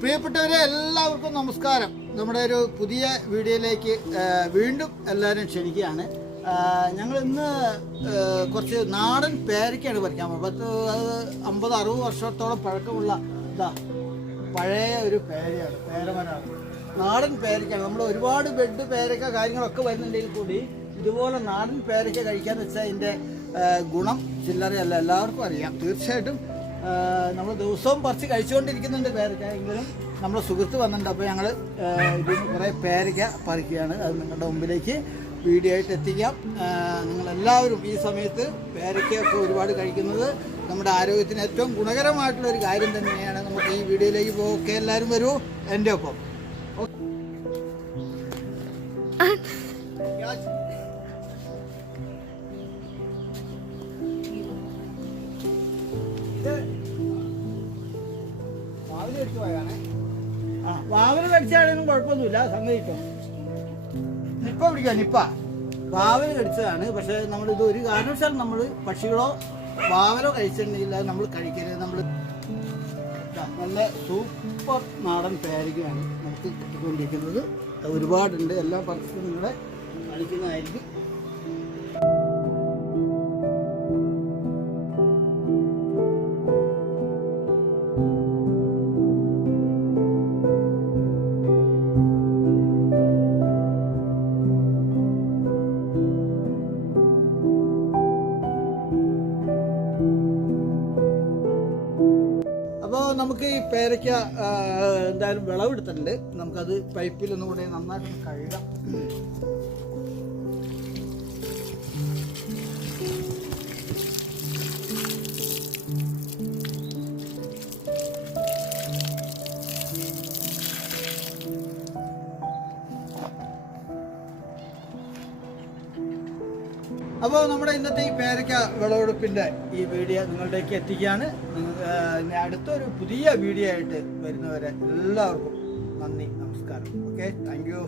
പ്രിയപ്പെട്ടവരെ എല്ലാവർക്കും നമസ്കാരം. നമ്മുടെ ഒരു പുതിയ വീഡിയോയിലേക്ക് വീണ്ടും എല്ലാവരും ക്ഷണിക്കുകയാണ്. ഞങ്ങൾ ഇന്ന് കുറച്ച് നാടൻ പേരയ്ക്കാണ് പറിക്കാൻ പോകുന്നത്. 50-60 വർഷത്തോളം പഴക്കമുള്ള പഴയ ഒരു പേരമരമാണ്. നാടൻ പേരയ്ക്കാണ്. നമ്മൾ ഒരുപാട് ബെഡ് പേരയ്ക്ക കാര്യങ്ങളൊക്കെ വരുന്നുണ്ടെങ്കിൽ കൂടി ഇതുപോലെ നാടൻ പേരയ്ക്ക കഴിക്കാന്ന് വെച്ചാൽ അതിൻ്റെ ഗുണം ചില്ലറയല്ല, എല്ലാവർക്കും അറിയാം. തീർച്ചയായിട്ടും നമ്മൾ ദിവസവും പറിച്ച് കഴിച്ചുകൊണ്ടിരിക്കുന്നുണ്ട് പേരയ്ക്ക. എങ്കിലും നമ്മുടെ സുഹൃത്ത് വന്നിട്ടുണ്ട്. അപ്പോൾ ഞങ്ങൾ ഇതിന് കുറേ പേരയ്ക്ക പറിക്കുകയാണ്. അത് നിങ്ങളുടെ മുമ്പിലേക്ക് വീഡിയോ ആയിട്ട് എത്തിക്കാം. നിങ്ങളെല്ലാവരും ഈ സമയത്ത് പേരയ്ക്കൊക്കെ ഒരുപാട് കഴിക്കുന്നത് നമ്മുടെ ആരോഗ്യത്തിന് ഏറ്റവും ഗുണകരമായിട്ടുള്ളൊരു കാര്യം തന്നെയാണ്. നമുക്ക് ഈ വീഡിയോയിലേക്ക് പോകെ എല്ലാവരും വരൂ എൻ്റെ ഒപ്പം. വാവല് കടിച്ചാണെങ്കിലും കുഴപ്പമൊന്നുമില്ല, സംഗതിട്ടോ. നിപ്പ പിടിക്കുക, നിപ്പ വാവല് കടിച്ചതാണ്. പക്ഷെ നമ്മളിത് ഒരു കാരണവശാലും നമ്മൾ പക്ഷികളോ വാവലോ കഴിച്ചിട്ടുണ്ടെങ്കിൽ അത് നമ്മൾ കഴിക്കരുത്. നമ്മൾ നല്ല സൂപ്പർ നാടൻ പേരയ്ക്കയാണ് നമുക്ക് കിട്ടിക്കൊണ്ടിരിക്കുന്നത്. ഒരുപാടുണ്ട്. എല്ലാ പറിച്ചും നിങ്ങളെ കാണിക്കുന്നതായിരിക്കും. അപ്പോൾ നമുക്ക് ഈ പേരയ്ക്ക എന്തായാലും വിളവെടുത്തിട്ടുണ്ട്. നമുക്കത് പൈപ്പിലൊന്നും കൂടെ നന്നായിട്ടൊന്ന് കഴുകാം. അപ്പോൾ നമ്മുടെ ഇന്നത്തെ ഈ പേരയ്ക്ക വിളവെടുപ്പിൻ്റെ ഈ വീഡിയോ നിങ്ങളുടേക്ക് എത്തിക്കുകയാണ്. അടുത്തൊരു പുതിയ വീഡിയോ ആയിട്ട് വരുന്നവരെ എല്ലാവർക്കും നന്ദി, നമസ്കാരം. Okay, thank you.